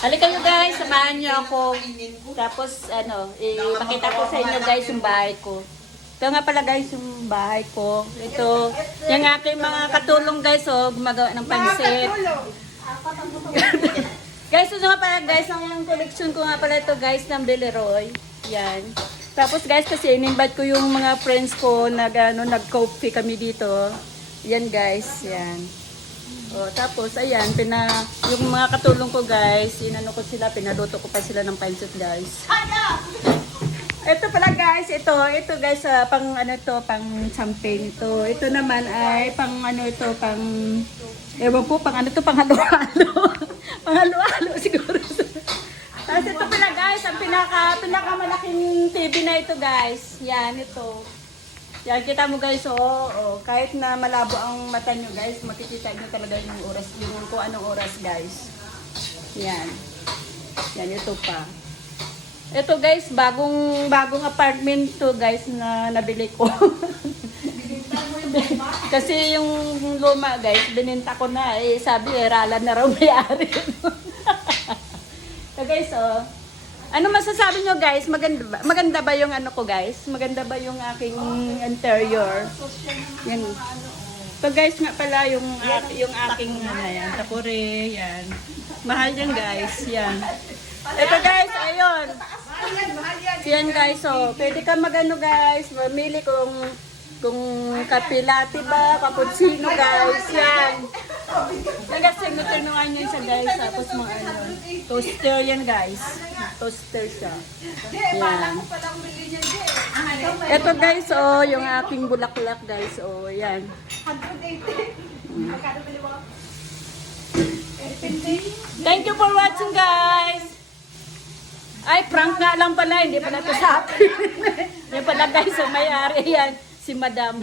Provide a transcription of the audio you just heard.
Halika nyo guys, samahan nyo ako. Tapos ipakita ko sa inyo guys yung bahay ko. Ito nga pala guys yung bahay ko. Ito, yung aking mga katulong guys, gumagawa ng pansit. Guys, ito nga pala guys, ang collection ko nga pala ito guys ng Beleroy. Yan. Tapos guys, kasi in-invite ko yung mga friends ko, nag-coffee kami dito. Yan guys, yan. Tapos ayan, yung mga katulong ko guys, inano ko sila, pinaluto ko pa sila ng pancit guys. Ito pala guys, ito guys, pang pang champagne ito. Ito naman ay pang pang ewan po, pang pang halo-halo. Pang halo-halo siguro. Tapos ito pala guys, ang pinakamalaking TV na ito guys. Yan, ito. Yan, kita mo guys, kahit na malabo ang mata nyo guys, makikita nyo talaga yung oras, yung kung anong oras guys. Yan. Yan, ito pa. Ito guys, bagong apartment to guys na nabili ko. Kasi yung luma guys, bininta ko na, sabi ralan na raw may-ari. So guys, ano masasabi nyo guys? Maganda ba yung ko guys? Maganda ba yung aking interior? Yan. So guys nga pala yung aking yan, tapure, yan. Mahal yan guys, yan. Ito guys, ayun. Yan guys, pwede ka guys, mamili kung kape latte ba, cappuccino guys, yan. Nagasinungan nyo siya guys, tapos mga toaster yan guys. Toaster siya. Yan. Ito guys, yung aking bulaklak guys, yan. 180. Thank you for watching guys. Ay, prank nga lang pala, hindi pala ito sa akin. Yan pala guys, may-ari yan, si Madam.